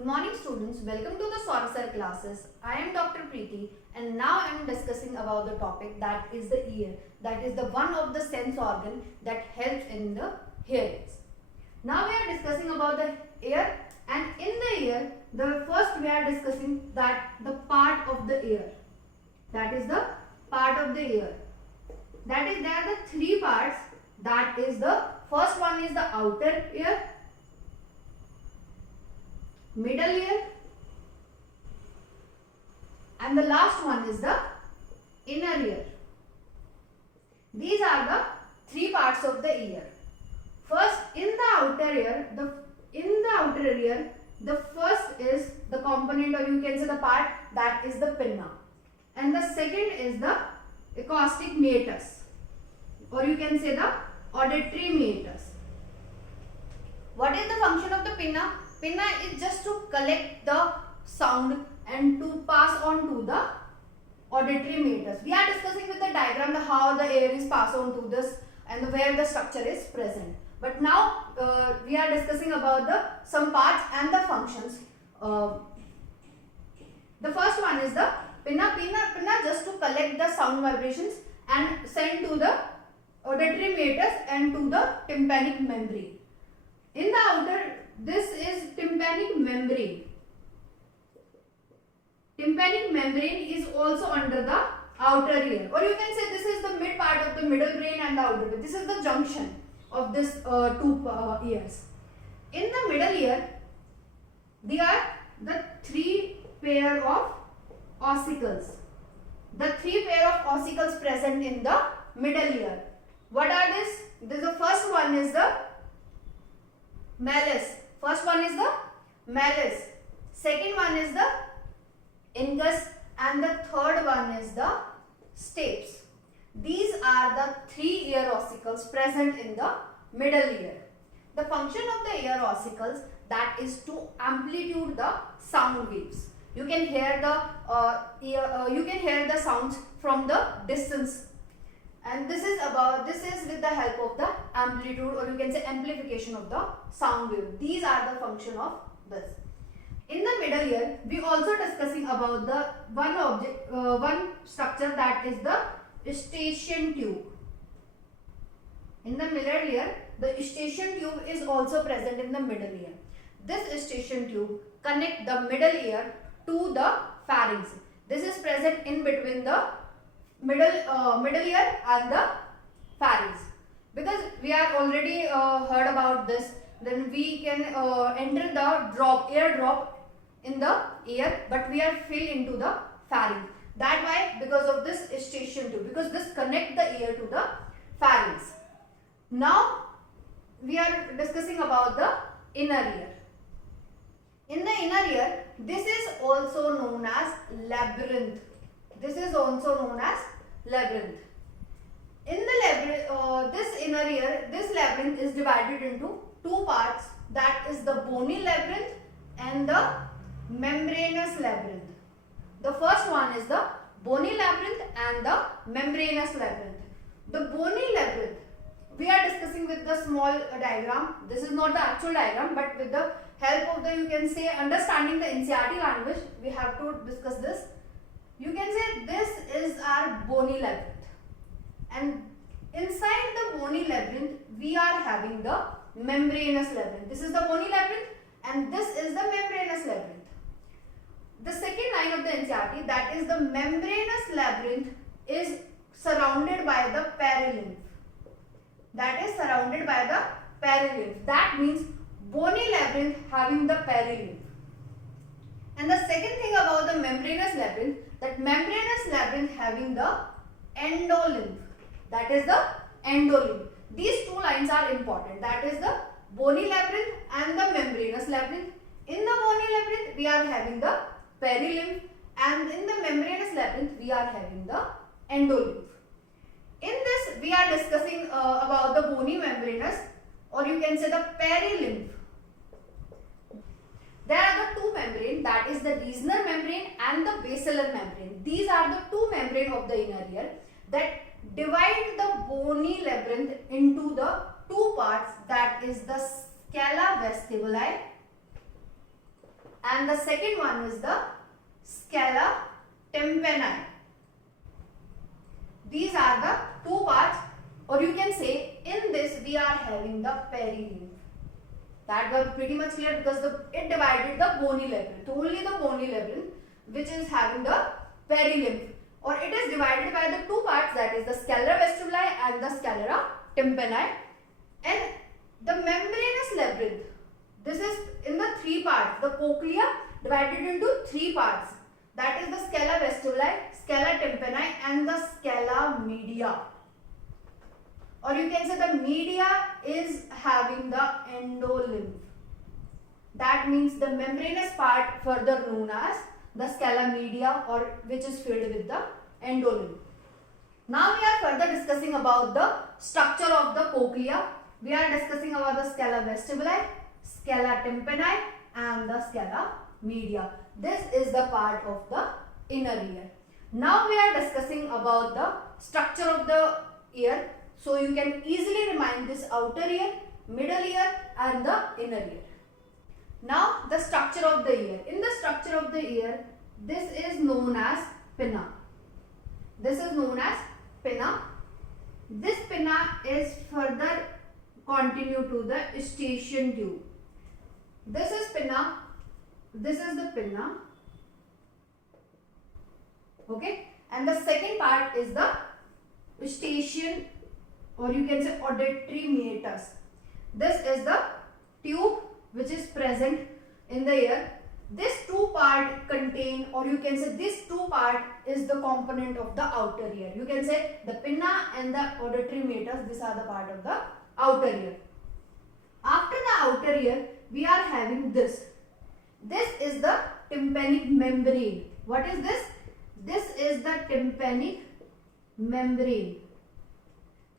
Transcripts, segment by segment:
Good morning students, welcome to the Sir classes. I am Dr. Preeti and now I am discussing about the topic that is the ear. That is the one of the sense organ that helps in the hearings. Now we are discussing about the ear, and in the ear, the first we are discussing that the part of the ear. That is the part of the ear. That is, there are the three parts. That is the first one is the outer ear, middle ear, and the last one is the inner ear. These are the three parts of the ear. First, in the outer ear, the first is the component, or you can say the part, that is the pinna, and the second is the acoustic meatus, or you can say the auditory meatus. What is the function of the pinna? Pinna is just to collect the sound and to pass on to the auditory meatus. We are discussing with the diagram how the air is passed on to this and where the structure is present. But now we are discussing about some parts and the functions. The first one is the pinna. Pinna just to collect the sound vibrations and send to the auditory meatus and to the tympanic membrane. In the outer, this is tympanic membrane. Tympanic membrane is also under the outer ear, or you can say this is the mid part of the middle brain and the outer ear. This is the junction of this two ears. In the middle ear, there are the three pair of ossicles. The three pair of ossicles present in the middle ear. What are this? The first one is the malleus. First one is the malleus. Second one is the incus, and the third one is the stapes. These are the three ear ossicles present in the middle ear. The function of the ear ossicles, that is to amplitude the sound waves. You can hear the sounds from the distance, and this is with the help of the amplitude, or you can say amplification of the sound wave. These are the function of this. In the middle ear, we also discussing about the one structure, that is the eustachian tube. In the middle ear, the eustachian tube is also present in the middle ear. This eustachian tube connect the middle ear to the pharynx. This is present in between the middle ear and the pharynx. Because we are already heard about this, then we can enter the air drop in the ear, but we are filled into the pharynx. That why, because of this eustachian tube, because this connect the ear to the pharynx. Now we are discussing about the inner ear. In the inner ear, this is also known as labyrinth. This is also known as labyrinth. In the this inner ear, this labyrinth is divided into two parts. That is the bony labyrinth and the membranous labyrinth. The first one is the bony labyrinth and the membranous labyrinth. The bony labyrinth, we are discussing with the small diagram. This is not the actual diagram, but with the help of the, you can say, understanding the NCERT language, we have to discuss this. You can say this is our bony labyrinth, and inside the bony labyrinth we are having the membranous labyrinth. This is the bony labyrinth and this is the membranous labyrinth. The second line of the NCERT, that is the membranous labyrinth, is surrounded by the perilymph. That is surrounded by the perilymph. That means bony labyrinth having the perilymph. And the second thing about the membranous labyrinth, that membranous labyrinth having the endolymph. That is the endolymph. These two lines are important. That is the bony labyrinth and the membranous labyrinth. In the bony labyrinth, we are having the perilymph, and in the membranous labyrinth, we are having the endolymph. In this, we are discussing about the bony membranous, or you can say the perilymph. There are the two membranes, that is the Reissner membrane and the basilar membrane. These are the two membranes of the inner ear that divide the bony labyrinth into the two parts, that is the scala vestibuli and the second one is the scala tympani. These are the two parts, or you can say in this we are having the perilymph. That was pretty much clear because it divided the bony labyrinth. Only the bony labyrinth which is having the perilymph, or it is divided by the two parts, that is the sclera vestibuli and the sclera tympani. And the membranous labyrinth, this is in the three parts. The cochlea divided into three parts, that is the sclera vestibuli, sclera tympani and the scala media. Or you can say the media is having the endolymph. That means the membranous part further known as the scala media, or which is filled with the endolymph. Now we are further discussing about the structure of the cochlea. We are discussing about the scala vestibuli, scala tympani and the scala media. This is the part of the inner ear. Now we are discussing about the structure of the ear. So you can easily remind this outer ear, middle ear and the inner ear. Now the structure of the ear. In the structure of the ear, this is known as pinna. This is known as pinna. This pinna is further continue to the eustachian tube. This is pinna. This is the pinna. Okay. And the second part is the eustachian, or you can say auditory meatus. This is the tube which is present in the ear. This two part contain, or you can say this two part is the component of the outer ear. You can say the pinna and the auditory meatus, these are the part of the outer ear. After the outer ear, we are having this. This is the tympanic membrane. What is this? This is the tympanic membrane.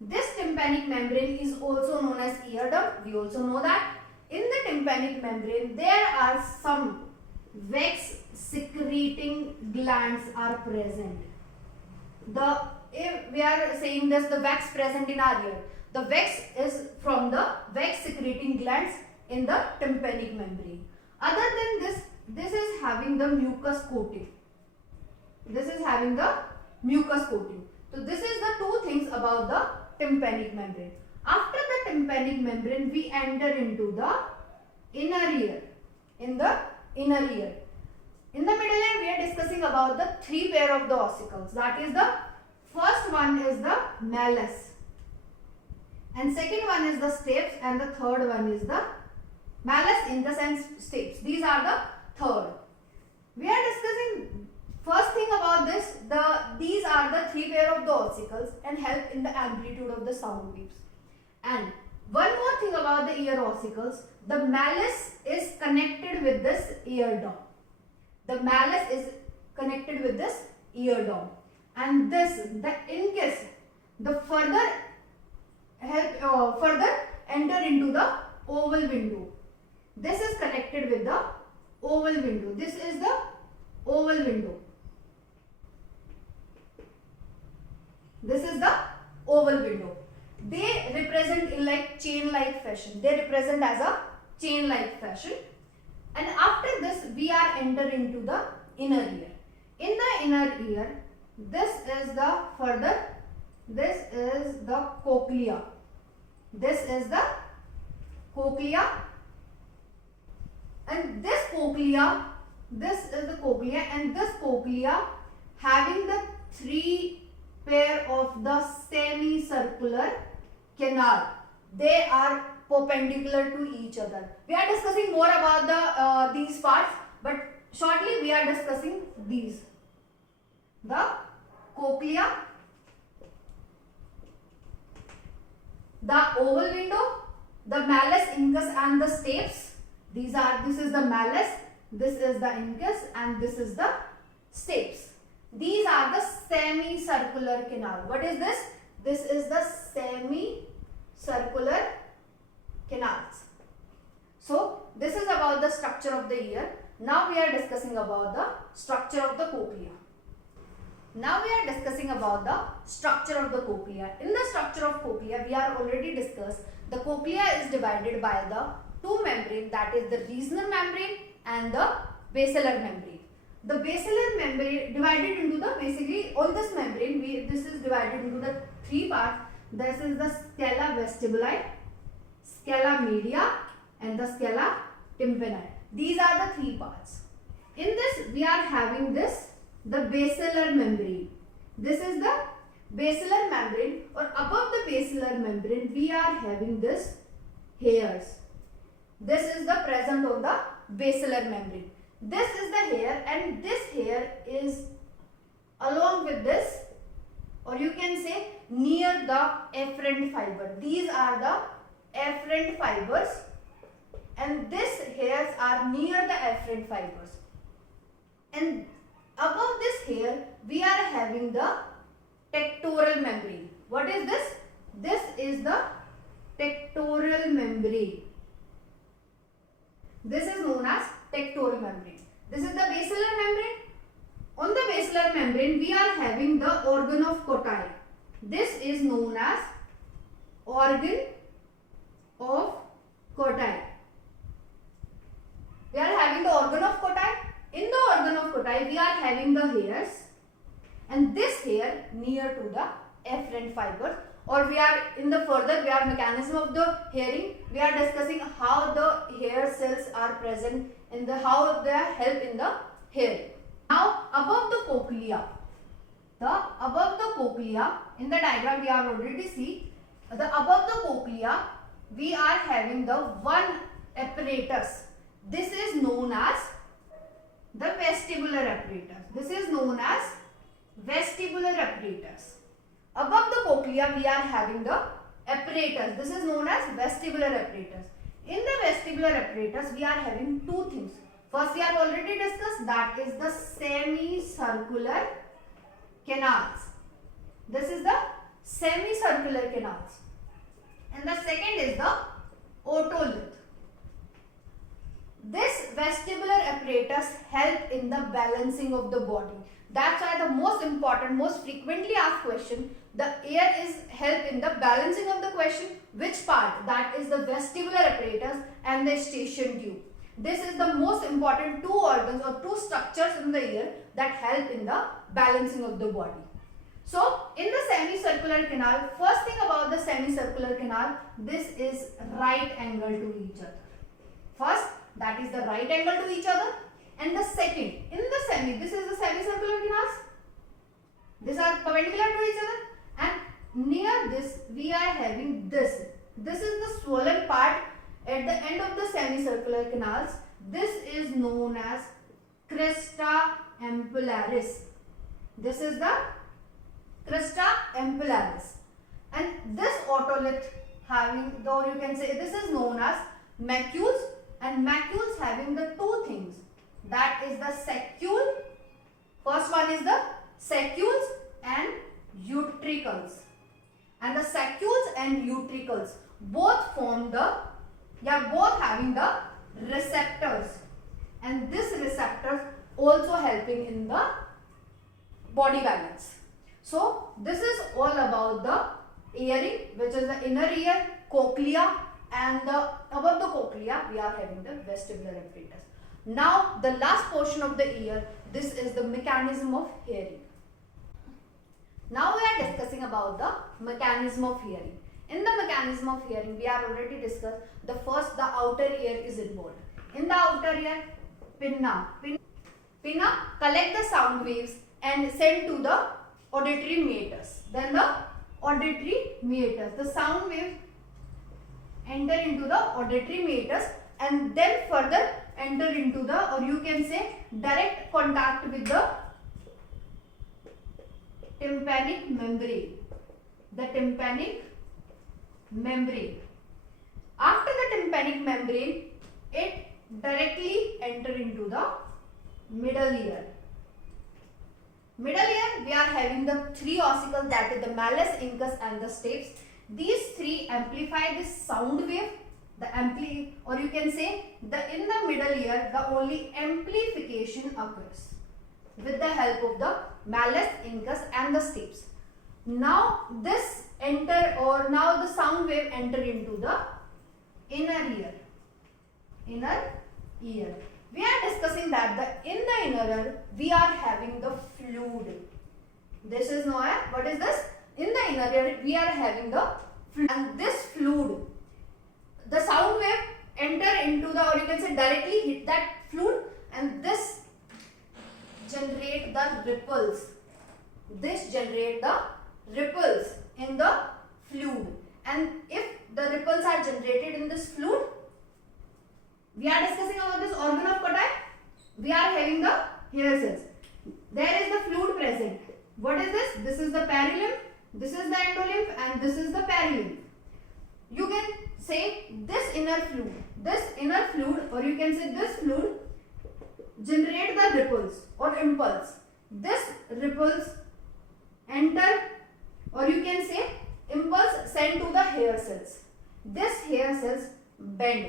This tympanic membrane is also known as eardrum. We also know that. In the tympanic membrane, there are some wax secreting glands are present. If we are saying this, the wax present in our ear, the wax is from the wax secreting glands in the tympanic membrane. Other than this, this is having the mucus coating. This is having the mucus coating. So this is the two things about the tympanic membrane. After the tympanic membrane, we enter into the inner ear. In the inner ear. In the middle ear, we are discussing about the three pair of the ossicles. That is, the first one is the malleus, and second one is the stapes, and the third one is the malleus, incus and stapes. These are the third. We are discussing first thing about this. These are the three pair of the ossicles and help in the amplitude of the sound waves. And one more thing about the ear ossicles, the malleus is connected with this eardrum. The malleus is connected with this eardrum, and this, the incus, the further enter into the oval window. This is connected with the oval window. This is the oval window. This is the oval window. They represent in like chain-like fashion. They represent as a chain-like fashion. And after this, we are enter into the inner ear. In the inner ear, this is the cochlea. This is the cochlea. And this cochlea, and this cochlea having the three pair of the semicircular canal. They are perpendicular to each other. We are discussing more about these parts, but shortly we are discussing these. The cochlea, the oval window, the malleus, incus and the stapes. This is the malleus, this is the incus and this is the stapes. These are the semicircular canal. What is this? This is the semicircular canals. So this is about the structure of the ear. Now we are discussing about the structure of the cochlea. Now we are discussing about the structure of the cochlea. In the structure of cochlea, we are already discussed. The cochlea is divided by the two membrane, that is the Reissner membrane and the basilar membrane. The basilar membrane divided into the, basically on this membrane, this is divided into the three parts. This is the scala vestibuli, scala media, and the scala tympani. These are the three parts. In this, we are having this, the basilar membrane. This is the basilar membrane, or above the basilar membrane, we are having this hairs. This is the present on the basilar membrane. This is the hair, and this hair is along with this, or you can say near the afferent fiber. These are the afferent fibers, and these hairs are near the afferent fibers. And above this hair, we are having the tectoral membrane. What is this? This is the tectoral membrane. This is known as tectoral membrane. This is the basilar membrane. On the basilar membrane, we are having the organ of Cottyi. This is known as organ of Cottyi. We are having the organ of Cottyi. In the organ of Cottyi, we are having the hairs, and this hair near to the afferent fibers. Or we are in the further, we are mechanism of the hairing. We are discussing how the hair cells are present in the, how they help in the hairing. Now above the cochlea, in the diagram we are already see, the above the cochlea we are having the one apparatus. This is known as the vestibular apparatus. This is known as vestibular apparatus. Above the cochlea, we are having the apparatus. This is known as vestibular apparatus. In the vestibular apparatus, we are having two things. First, we have already discussed, that is the semicircular canals. This is the semicircular canals. And the second is the otolith. This vestibular apparatus help in the balancing of the body. That's why the most important, most frequently asked question, the air is help in the balancing of the question. Which part? That is the vestibular apparatus and the eustachian tube. This is the most important two organs or two structures in the ear that help in the balancing of the body. So, in the semicircular canal, first thing about the semicircular canal, this is right angle to each other. First, that is the right angle to each other. And the second, in the this is the semicircular canals. These are perpendicular to each other. And near this, we are having this. This is the swollen part at the end of the semicircular canals. This is known as crista ampullaris. This is the crista ampullaris. And this otolith having, though you can say this is known as macules, and macules having the two things. That is the saccule. First one is the saccules and utricles. And the saccules and utricles both form the, both having the receptors. And this receptors also helping in the body balance. So this is all about the earring, which is the inner ear, cochlea, and above the cochlea we are having the vestibular apparatus. Now the last portion of the ear, this is the mechanism of hearing. Now we are discussing about the mechanism of hearing. In the mechanism of hearing, we are already discussed the first, the outer ear is involved. In the outer ear, pinna collect the sound waves and send to the auditory meatus. Then the auditory meatus, the sound waves enter into the auditory meatus and then further enter into the, or you can say direct contact with the tympanic membrane. The tympanic membrane. After the tympanic membrane, it directly enter into the middle ear. Middle ear, we are having the three ossicles, that is the malleus, incus and the stapes. These three amplify this sound wave, or you can say in the middle ear, the only amplification occurs with the help of the malleus, incus and the stapes. Now this now the sound wave enter into the inner ear. We are discussing that the inner ear we are having the fluid. This is known as, what is this? In the inner ear we are having the fluid, and this fluid, the sound wave enter into the, or you can say directly hit that fluid, and this generate the ripples. This generate the ripples in the fluid, and if the ripples are generated in this fluid, we are discussing about this organ of Kotai. We are having the hair cells. There is the fluid present. What is this? This is the perilymph, this is the endolymph, and this is the perilymph. You can say this inner fluid, or you can say this fluid generate the ripples or impulse. This ripples enter, or you can say impulse sent to the hair cells. This hair cells bend.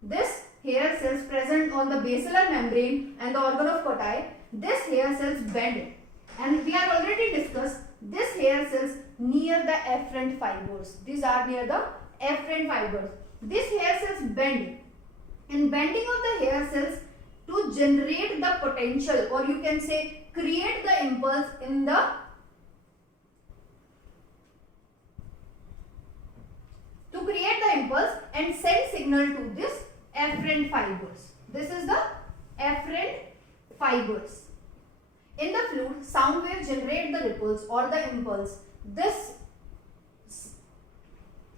This hair cells present on the basilar membrane and the organ of Kotai, this hair cells bend, and we are already discussed this hair cells near the afferent fibers. These are near the afferent fibers. These hair cells bend. In bending of the hair cells to generate the potential, or you can say create the impulse in the and send signal to this afferent fibers. This is the afferent fibers. In the fluid, sound wave generate the ripples or the impulse. This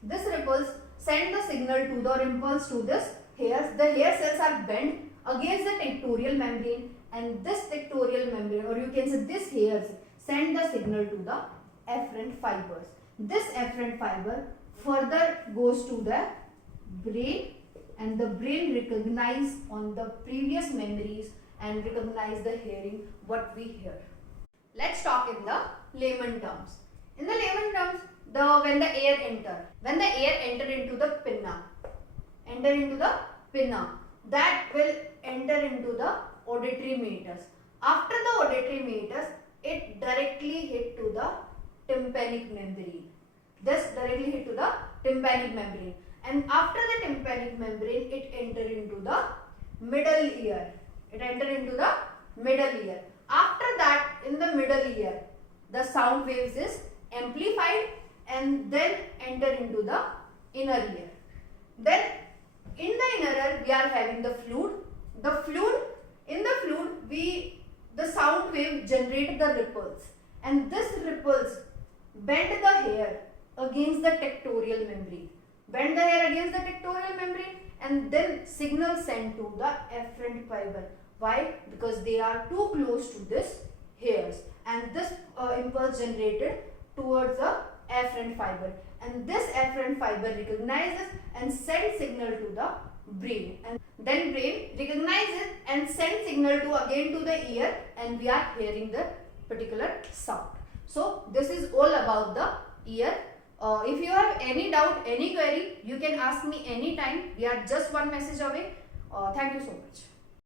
ripples send the signal to the impulse to this hairs. The hair cells are bent against the tectorial membrane, and this tectorial membrane, or you can say this hairs, send the signal to the afferent fibers. This afferent fiber further goes to the brain, and the brain recognize on the previous memories and recognize the hearing what we hear. Let's talk in the layman terms. In the layman terms, when the air enter into the pinna, that will enter into the auditory meatus. After the auditory meatus, it directly hit to the tympanic membrane. This directly hit to the tympanic membrane, and after the tympanic membrane, it enter into the middle ear. After that, in the middle ear, the sound waves is amplified and then enter into the inner ear. Then in the inner ear, we are having the fluid. In the fluid, the sound wave generate the ripples, and this ripples bend the hair against the tectorial membrane. And then signal sent to the afferent fiber. Why? Because they are too close to this hairs, and this impulse generated towards the afferent fiber, and this afferent fiber recognizes and sends signal to the brain, and then brain recognizes and sends signal to again to the ear, and we are hearing the particular sound. So this is all about the ear. If you have any doubt, any query, you can ask me anytime. We are just one message away. Thank you so much.